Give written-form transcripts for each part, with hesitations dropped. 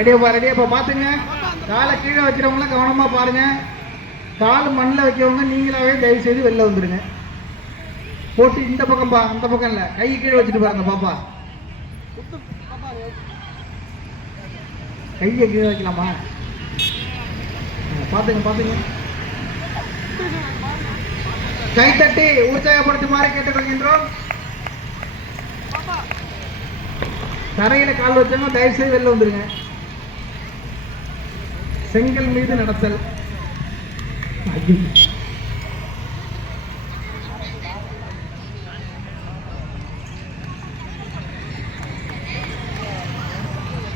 ரெடியாப்பா பார்த்துங்க. காலை கீழே வைக்கிறவங்களாம் கவனமாக பாருங்க. கால் மண்ணில் வைக்கிறவங்க நீங்களாவே தயவு செய்து வெளில வந்துடுங்க. போட்டு இந்த பக்கம் பா, அந்த பக்கம் இல்லை, கை கீழே வச்சுட்டு பாருங்க பாப்பா. கையை கீழே வைக்கலாமா? பார்த்துங்க. கைத்தட்டி உற்சாகப்படுத்துமாறு கேட்டுக்கொள்கின்றோம். தரையில கால் வச்சவங்க தயவு செய்து வெளில வந்துருங்க. செங்கல் மீது நடத்தல்.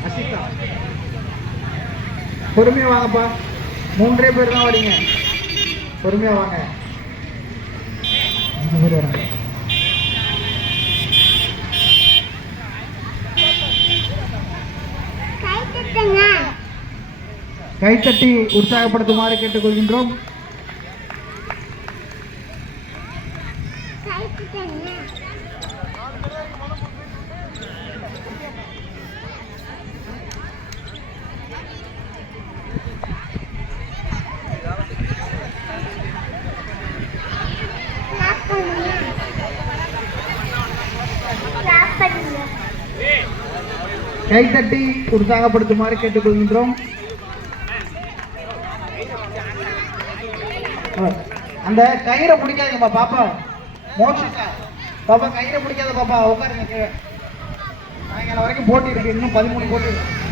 அசிதா பொறுமையா வாங்கப்பா, 3 பேர் தான் வரீங்க, பொறுமையா வாங்க. 5 பேர் வராங்க. கைத்தட்டி உற்சாகப்படுத்துமாறு கேட்டுக்கொள்கின்றோம். கைத்தட்டி உற்சாகப்படுத்துமாறு கேட்டுக்கொள்கின்றோம். அந்த கயிறை பிடிக்காதீங்கப்பா பாப்பா. மோட்சிக்கா பாப்பா, கயிறை பிடிக்காத பாப்பா, உட்காருங்க கீழே. சாயங்காலம் வரைக்கும் போட்டி இருக்கு, இன்னும் 13 போட்டி இருக்கு.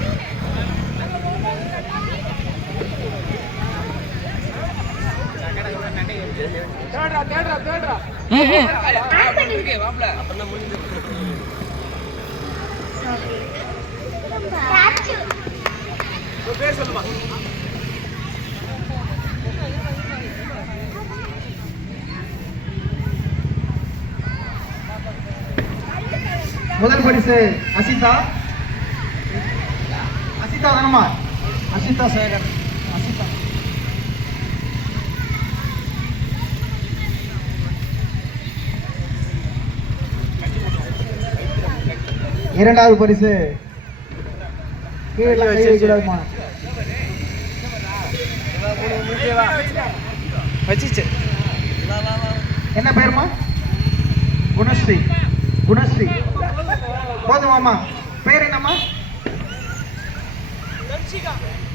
முதல் பரிசு அசிதா தானம்மா? அசிதா சேகர். அசிதா. இரண்டாவது பரிசு என்ன பேருமா? குணஸ்ரீ. போதுமாம்மா? பேர் என்னம்மா?